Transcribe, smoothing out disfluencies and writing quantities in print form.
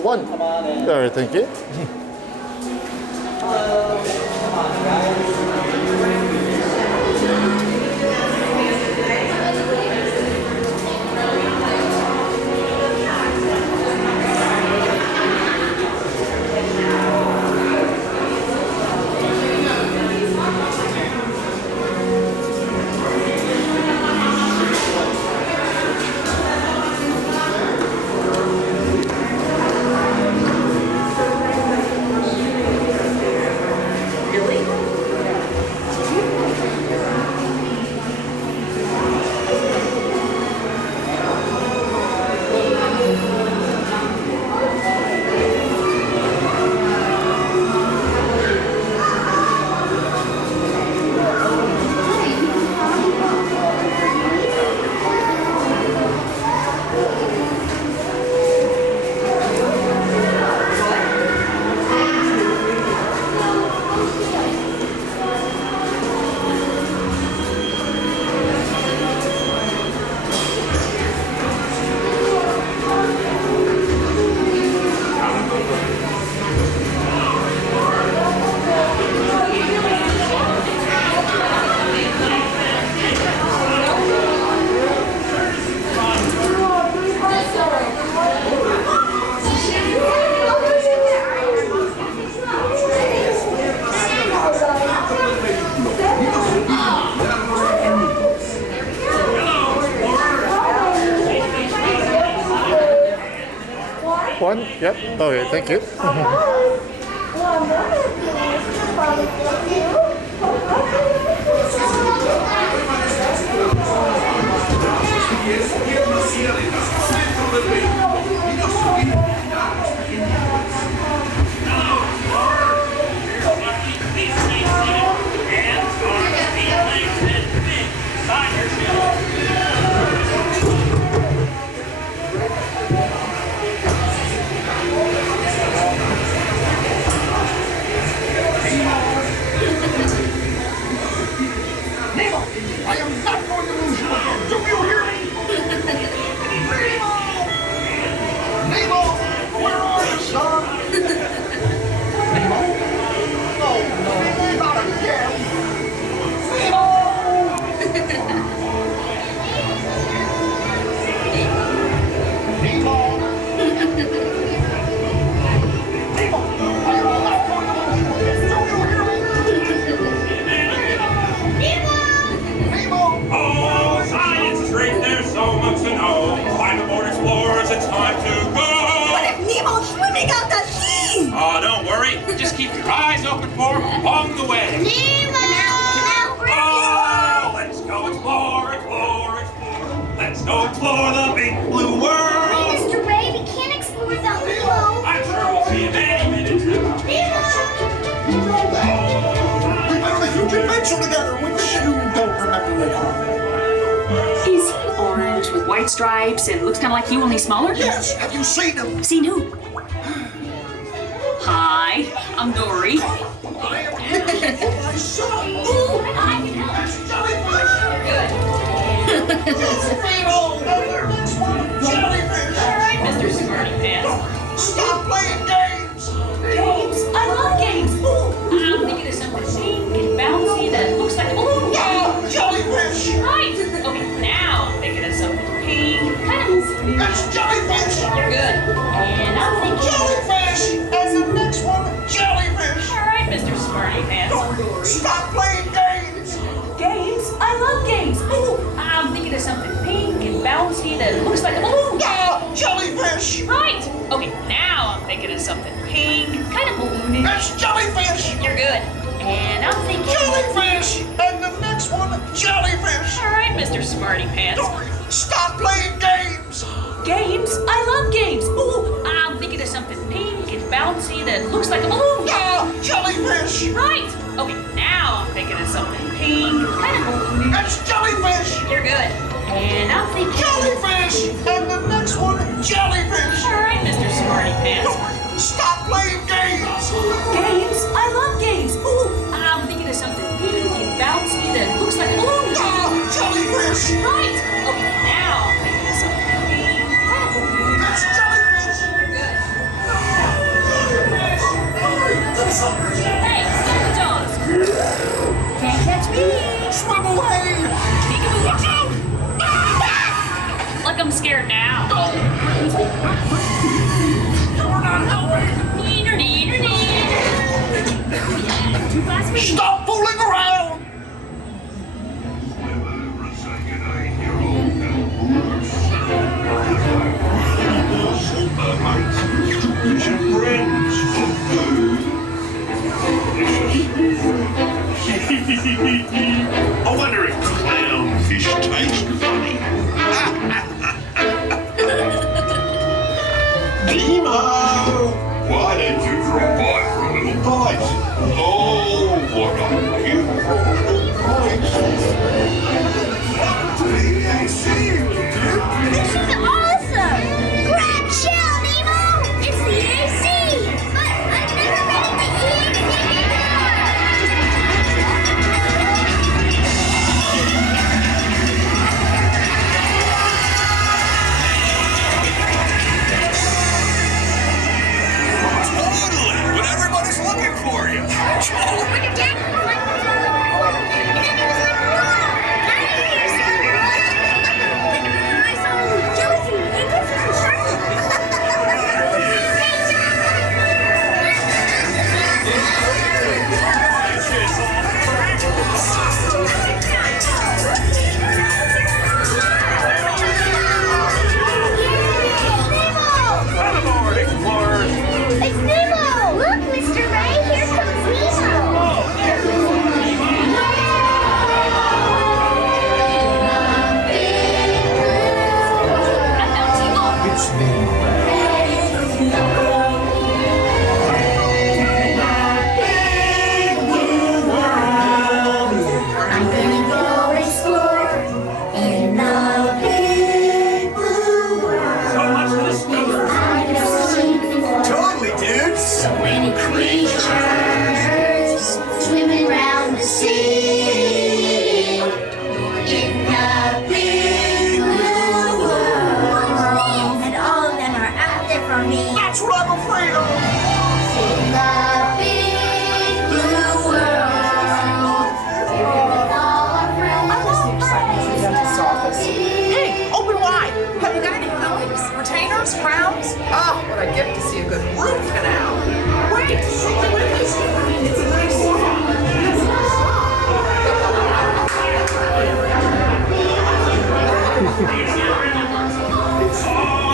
One. Come on in. All right, thank you. Hello. Come on, guys. One? Yep. Okay, thank you. Nemo, I am not going to lose you again. Do you hear me? Nemo! Nemo, where are you, son? Nemo? Oh, no, not again. Nemo! Nemo! Nemo, I am not going to lose you again. Do you hear me? Nemo! Oh, science street, there's so much to know. Find the board explorers, it's time to go. What if Nemo's swimming out the sea? Oh, don't worry. Just keep your eyes open for him along the way. Nemo! Oh, let's go explore, explore, explore. Let's go explore the big blue world. Mr. Ray, we can't explore without Nemo. I'm sure we'll see him any minute now. We found a huge adventure together, which you don't remember at all. Is he orange with white stripes and looks kind of like you, only smaller? Yes, have you seen him? Seen who? Hi, I'm Dory. I am here for my son. That's very funny. Nemo! That's jellyfish. You're good. And I'm thinking. Jellyfish. And the next one, jellyfish. All right, Mr. Smarty Pants. Stop playing games. Games? I love games. Ooh, I'm thinking of something pink and bouncy that looks like a balloon. Yeah, jellyfish. Right. Okay, now I'm thinking of something pink, kind of balloony. That's jellyfish. You're good. And I'm thinking. Jellyfish. And the next one, jellyfish. All right, Mr. Smarty Pants. Stop playing games. Games? I love games. Ooh, I'm thinking of something pink and bouncy that looks like a balloon. Yeah, jellyfish. Right. Okay, now I'm thinking of something pink, kind of balloony. That's jellyfish. You're good. And I'm thinking. Jellyfish. And the next one, jellyfish. All right, Mr. Smarty Pants. Stop playing games. Games? I love games. Ooh, I'm thinking of something pink and bouncy that looks like a balloon. Yeah, jellyfish. Right. Okay, now I'm thinking of something pink, kind of balloony. That's jellyfish. You're good. Hey, stop the jaws. Can't catch me. Swim away. Peekaboo. Watch out. Look, I'm scared now. You're not helping. Neener, neener, neener. Too fast for me. Stop fooling around. Friends for food. I wonder if clownfish taste funny. Nemo! Why don't you drop by for a little bite? Oh, what a beautiful little bite. This is awesome! Grab chill, Nemo! It's the AC! But I've never been in the EAC Totally. But everybody's looking for you. When your dad was like, and then he was like, whoa! Now you're here, son! I saw jellyfish and goldfish and sharks. Come aboard, explorers! It's Nemo! Look, Mr. Ray, here comes Nemo! I'm gonna go explore in the big blue world. So much to discover! I've never seen before. Totally, dudes. So many creatures swimming around the sea in the big blue world. And all of them are out there for me. That's what I'm afraid of. In the big blue world. With all our friends. I love the excitement of the dentist's office. Hey, open wide. Have you got any fillings, retainers, crowns? Oh, what a gift to see a good root canal. Wait, it's a nice Oh,